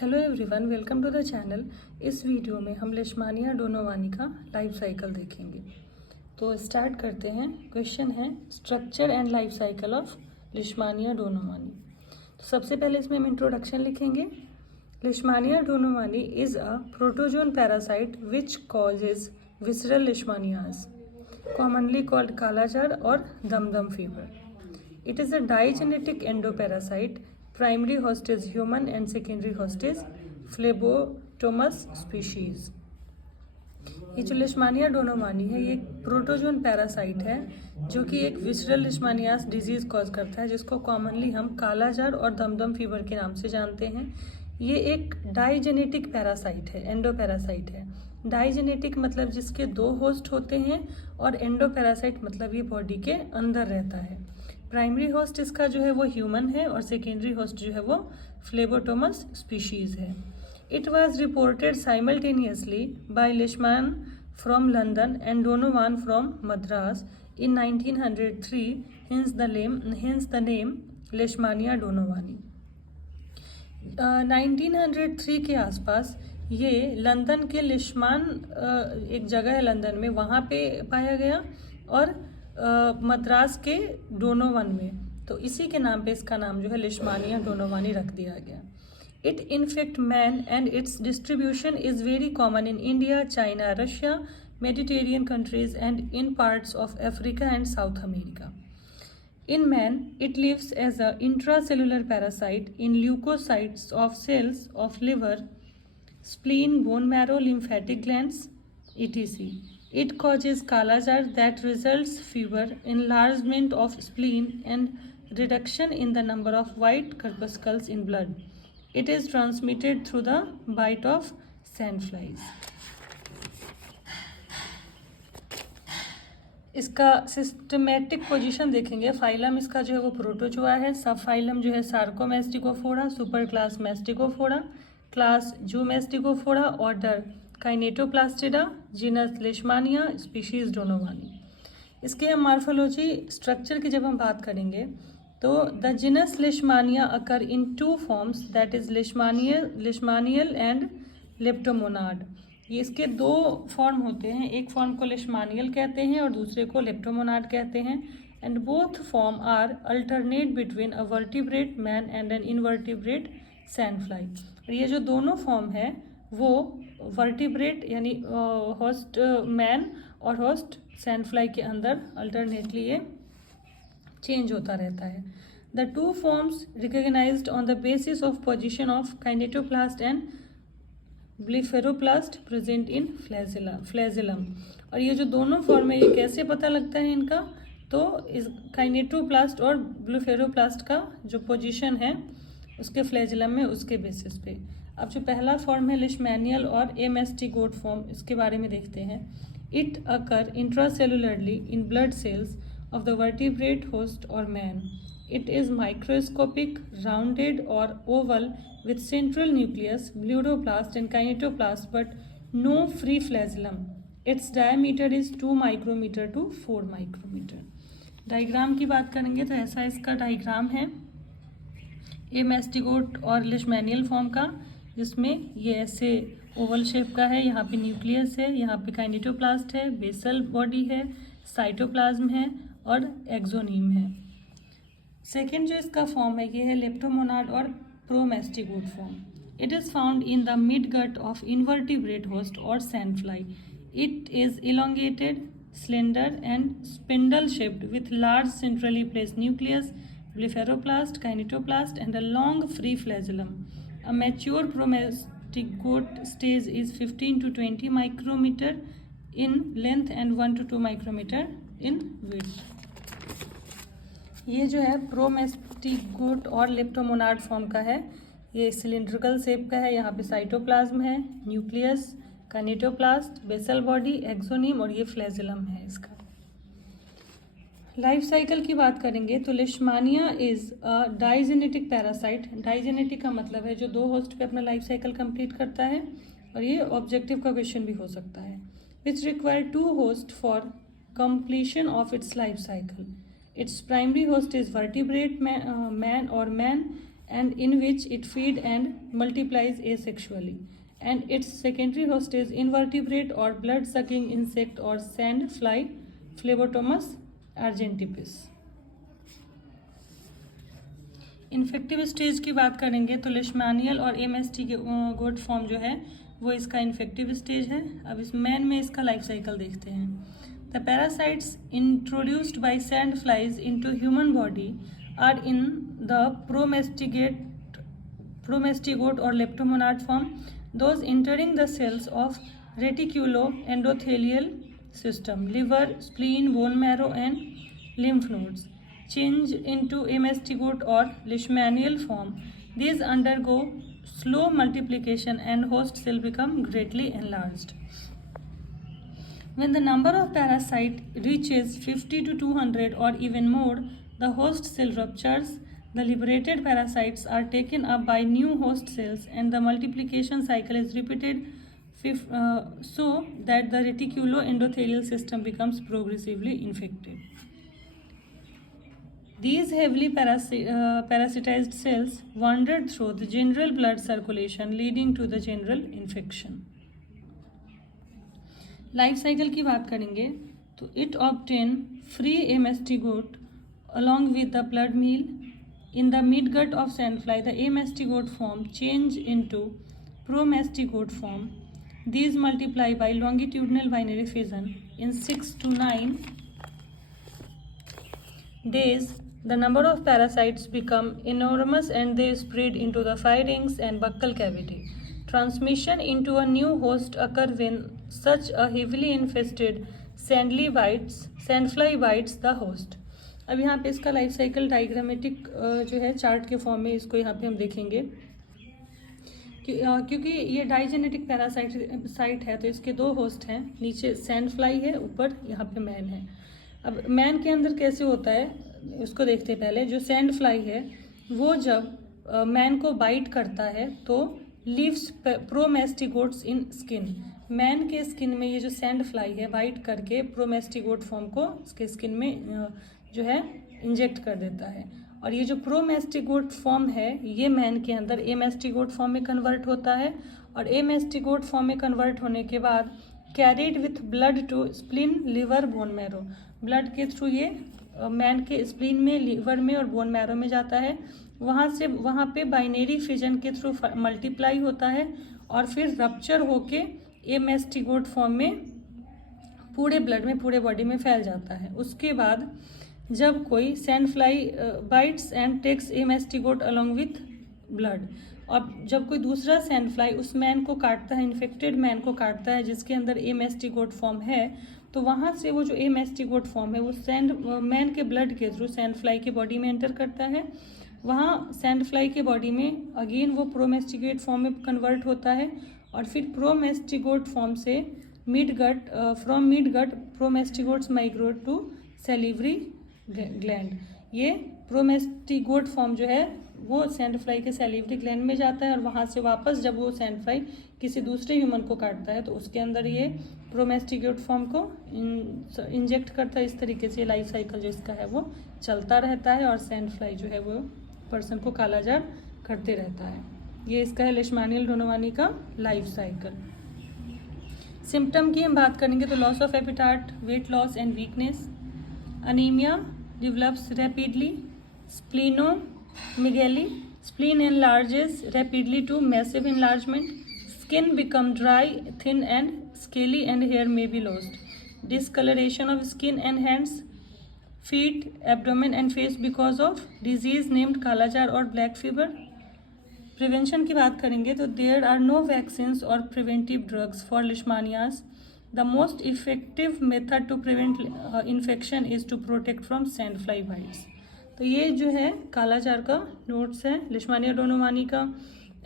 Hello everyone, welcome to the channel. इस video में हम लेशमानिया डोनोवानी का लाइफ साइकिल देखेंगे। तो स्टार्ट करते हैं। क्वेश्चन है structure and life cycle of Leishmania donovani. तो सबसे पहले इसमें हम इंट्रोडक्शन लिखेंगे। Leishmania donovani is a protozoan parasite which causes visceral leishmaniasis, commonly called kala-azar और Dumdum fever. It is a digenetic endoparasite. Primary host is human and secondary host is Phlebotomus species. ये जो लेशमानिया donovani है ये एक प्रोटोजोन पैरासाइट है जो कि एक विसरल लेशमानियास डिजीज कॉज करता है, जिसको कॉमनली हम कालाजार और दमदम फीवर के नाम से जानते हैं। ये एक डाइजेनेटिक पैरासाइट है, एंडोपैरासाइट है। डाइजेनेटिक मतलब जिसके दो होस्ट होते हैं, और एंडोपैरासाइट मतलब ये बॉडी के अंदर रहता है। प्राइमरी होस्ट इसका जो है वो ह्यूमन है और सेकेंडरी होस्ट जो है वो फ्लेबोटोमस स्पीशीज है। It was reported simultaneously by Leishman from London and Donovan from Madras in 1903, hence the name Leishmania donovani. 1903 के आसपास ये लंदन के लेशमान एक जगह है लंदन में, वहाँ पे पाया गया, और मद्रास के डोनोवन में, तो इसी के नाम पे इसका नाम जो है लेशमानिया डोनोवानी रख दिया गया। It infect man and it's distribution is very common in India, China, Russia, Mediterranean countries and in parts of Africa and south America. In man, it lives as a intracellular parasite in leukocytes of cells of liver, spleen, bone marrow, lymphatic glands, etc. It causes kalajar that results fever, enlargement of spleen, and reduction in the number of white corpuscles in blood. It is transmitted through the bite of sandflies. इसका systematic position देखेंगे। Phylum इसका जो है वो protozoa है। सब phylum जो है Sarcomastigophora, superclass Mastigophora, class Zoomastigophora, order Kinetoplastida, genus Leishmania, species donovani. इसके हम मार्फोलॉजी स्ट्रक्चर की जब हम बात करेंगे तो the genus Leishmania occur in two forms, that is leishmanial and leptomonad. ये इसके दो फॉर्म होते हैं, एक फॉर्म को लेशमानियल कहते हैं और दूसरे को लेप्टोमोनाड कहते हैं। And both form are alternate between a vertebrate man and an invertebrate sandfly. और ये जो दोनों फॉर्म है वो वर्टिब्रेट यानी होस्ट मैन और होस्ट सैंडफ्लाई के अंदर अल्टरनेटली ये चेंज होता रहता है। The two forms recognized on the basis of position of kinetoplast and blepharoplast present in flagellum. और ये जो दोनों फॉर्म है ये कैसे पता लगता है इनका, तो इस काइनेटोप्लास्ट और ब्लिफेरोप्लास्ट का जो पोजीशन है उसके फ्लैजिलम में, उसके बेसिस पे। अब जो पहला फॉर्म है लेशमानियल और एमेस्टिगोट फॉर्म, इसके बारे में देखते हैं। It occur intracellularly in blood cells of the vertebrate host और man. It is microscopic, rounded or oval with central nucleus, bleuroplast and kinetoplast, but no free flagellum. Its diameter is 2 micrometer to 4 micrometer. Diagram की बात करेंगे तो ऐसा इसका diagram है एमेस्टिगोट और लेशमानियल form का, जिसमें ये ऐसे ओवल शेप का है। यहाँ पे न्यूक्लियस है, यहाँ पे काइनेटोप्लास्ट है, बेसल बॉडी है, साइटोप्लाज्म है और एक्सोनीम है। सेकेंड जो इसका फॉर्म है ये है लेप्टोमोनाड और promastigote form. It is found in the mid gut of invertebrate host और sandfly. It is elongated, slender and spindle shaped with large centrally placed nucleus, blepharoplast, kinetoplast and a long free flagellum. A mature promastigote stage is 15 to 20 micrometre in length and 1 to 2 micrometre in width. ये जो है प्रोमेस्टिगोट और leptomonad form का है। ये cylindrical shape का है, यहाँ पे साइटोप्लाज्म है, न्यूक्लियस, काइनेटोप्लास्ट, बेसल बॉडी, एक्सोनीम और ये फ्लैजिलम है इसका। लाइफ साइकिल की बात करेंगे तो लेशमानिया is a digenetic parasite. Digenetic का मतलब है जो दो होस्ट पे अपना लाइफ साइकिल कंप्लीट करता है, और ये ऑब्जेक्टिव का क्वेश्चन भी हो सकता है। Which require to host for completion of its life cycle. Its primary host is vertebrate man, and in which it feed and multiplies asexually, and its secondary host is invertebrate or blood-sucking insect or sand fly Phlebotomus argentipes. Infective stage की बात करेंगे तो लेशमानियल और MST के goat farm जो है वो इसका इन्फेक्टिव स्टेज है। अब इस मैन में इसका लाइफ साइकिल देखते हैं। The parasites introduced by sand flies into human body are in the promastigote और leptomonad form, those entering the cells of reticuloendothelial system, liver, spleen, bone marrow and lymph nodes, change into amastigote or leishmanial form. These undergo slow multiplication and host cell become greatly enlarged. When the number of parasite reaches 50 to 200 or even more, the host cell ruptures. The liberated parasites are taken up by new host cells and the multiplication cycle is repeated so that the reticuloendothelial system becomes progressively infected. These heavily parasitized cells wandered through the general blood circulation leading to the general infection. Life cycle की बात करेंगे तो it obtain free amastigote along with the blood meal. In the midgut of sandfly, the amastigote form change into promastigote form. These multiply by longitudinal binary fission. In 6 to 9 days, the number of parasites become enormous and they spread into the pharynx and buccal cavity. Transmission into a new host occur when such a heavily infested sandfly bites the host. अब यहाँ पे इसका life cycle diagrammatic जो है chart के form में इसको यहाँ पे हम देखेंगे क्योंकि ये डाइजेनेटिक पैरासाइट है तो इसके दो होस्ट हैं, नीचे सैंड फ्लाई है, ऊपर यहाँ पे मैन है। अब मैन के अंदर कैसे होता है उसको देखते हैं। पहले जो सैंड फ्लाई है वो जब मैन को बाइट करता है तो लीव्स प्रोमेस्टिगोट्स इन स्किन। मैन के स्किन में ये जो सैंड फ्लाई है बाइट करके प्रोमेस्टिगोट फॉर्म को उसके स्किन में जो है इंजेक्ट कर देता है, और ये जो प्रोमेस्टिगोट फॉर्म है ये मैन के अंदर एमेस्टिगोट फॉर्म में कन्वर्ट होता है, और एमेस्टिगोट फॉर्म में कन्वर्ट होने के बाद carried with blood to spleen, liver, bone marrow. Blood के थ्रू ये मैन के स्प्लीन में, लिवर में और बोन मैरो में जाता है। वहाँ पे बाइनरी फिजन के थ्रू मल्टीप्लाई होता है और फिर रप्चर होके एमेस्टिगोट फॉर्म में पूरे ब्लड में, पूरे बॉडी में फैल जाता है। उसके बाद जब कोई sand fly bites and takes amastigote along with blood, और जब कोई दूसरा सैंड फ्लाई उस मैन को काटता है, इन्फेक्टेड मैन को काटता है जिसके अंदर एमेस्टिगोट फॉर्म है, तो वहाँ से वो जो एमेस्टिगोट फॉर्म है वो सैंड मैन के ब्लड के थ्रू सैंड फ्लाई की बॉडी में एंटर करता है। वहाँ सैंड फ्लाई के बॉडी में अगेन वो प्रोमेस्टिगेट फॉर्म में कन्वर्ट होता है, और फिर प्रोमेस्टिगोट फॉर्म से from midgut promastigotes migrate to salivary gland. ये प्रोमेस्टिगोट फॉर्म जो है वो सैंड फ्लाई के सैलिवरी ग्लैंड में जाता है, और वहाँ से वापस जब वो सैंड फ्लाई किसी दूसरे ह्यूमन को काटता है तो उसके अंदर ये प्रोमेस्टिगोट फॉर्म को इंजेक्ट करता है। इस तरीके से लाइफ साइकिल जो इसका है वो चलता रहता है, और सैंड फ्लाई जो है वो पर्सन को कालाजार करते रहता है। ये इसका है लेशमानियल डोनोवानी का लाइफ साइकिल। सिम्टम की हम बात करेंगे तो loss of appetite, weight loss and weakness, anaemia develops rapidly, splenomegaly, spleen enlarges rapidly to massive enlargement, skin become dry, thin and scaly and hair may be lost, discoloration of skin and hands, feet, abdomen and face because of disease named कालाजार और black fever। Prevention की बात करेंगे तो there are no vaccines or preventive drugs for leishmanias. The most effective method to prevent infection is to protect from sandfly bites। तो ये जो है कालाजार का नोट्स है, लेशमानिया डोनोवानी का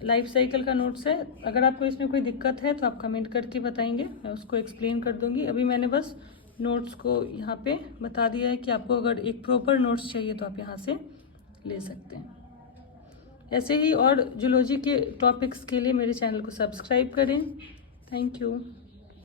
लाइफ साइकिल का नोट्स है। अगर आपको इसमें कोई दिक्कत है तो आप कमेंट करके बताएंगे, मैं उसको एक्सप्लेन कर दूंगी। अभी मैंने बस नोट्स को यहाँ पे बता दिया है कि आपको अगर एक प्रॉपर नोट्स चाहिए तो आप यहाँ से ले सकते हैं। ऐसे ही और जूलॉजी के टॉपिक्स के लिए मेरे चैनल को सब्सक्राइब करें। Thank you.